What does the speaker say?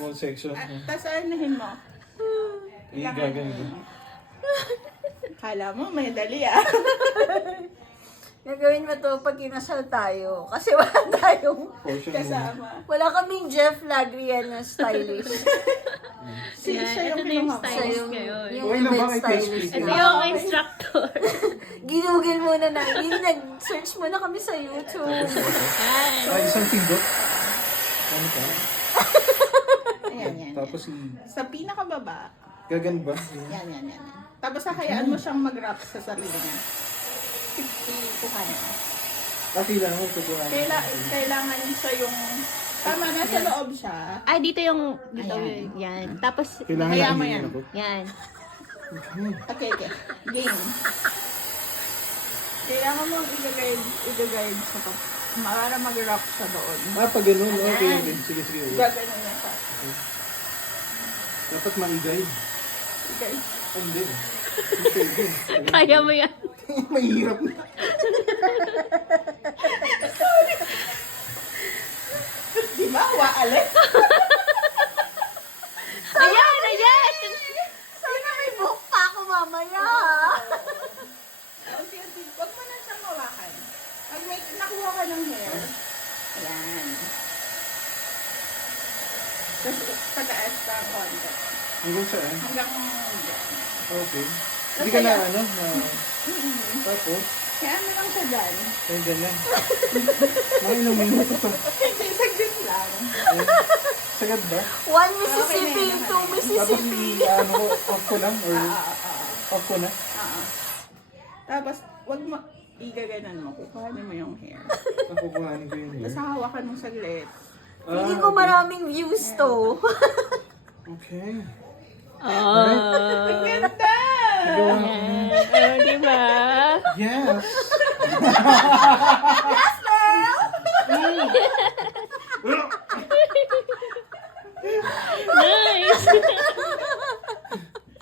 small section. Tas anuhin mo. Gaganda. Kala mo, may dali ah. Gagawin mo to pag kinasal tayo. Kasi wala tayong... Portion mo. Kasama. Wala kaming Jeff Lagrian na stylish. Siya Ito yung na yung kinuha ko. stylist yung, ngayon. yung Okay lang ba event kay stylist TSP? Ito na. yung instructor. Ginugil muna na. Yung nag-search muna kami sa YouTube. Yan. Ay, isang pindot. Ano ka? Ayan, yan. Tapos, Sa pinakababa, gagan ba? yan. Tapos hayaan mo siyang mag-wrap sa sarili niya. 50 to 100. Ah, kailangan ko po. Kailangan siya yung... Tama, nasa loob siya. Ah, dito yung... Dito Ayan. yan. Tapos, Kailangan Kaya mo namin yan. ako. yan. Okay. Game. Kailangan mo i-guide sa pag... Para mag-wrap siya doon. Ah, pag ganun. Okay, okay. Sige. Gagano niya pa. Dapat maigay. Okay. Ah, hindi. Hindi. Kaya mo yan. Mahirap na. Di ba? Waale. Ayan! Sana may book pa ako mamaya. Unti-unti. Huwag mo na siyang mawakan. Pag may nakuha ka ng hair, ayan. Tapos pataas pa ang konti. Hanggang saan? Hanggang dyan. Okay. Hindi ka na ano? Tapos, Kaya ano lang siya dyan. ayun ganyan. Mga ilang minuto to. Hindi, saglit lang. Ayun. Sagad ba? One Mississippi, Okay, two Tapos Mississippi. ano ko, off ko lang? Or off ko na? Tapos, wag mo, igaganan mo. Kukuhanin mo yung hair. Nakukuhanin ko yun. Tapos hawakan mo saglit. Hindi ko maraming views to. Okay. Oh. Ganda! Gawa ko na. Oh, di ba? Yes!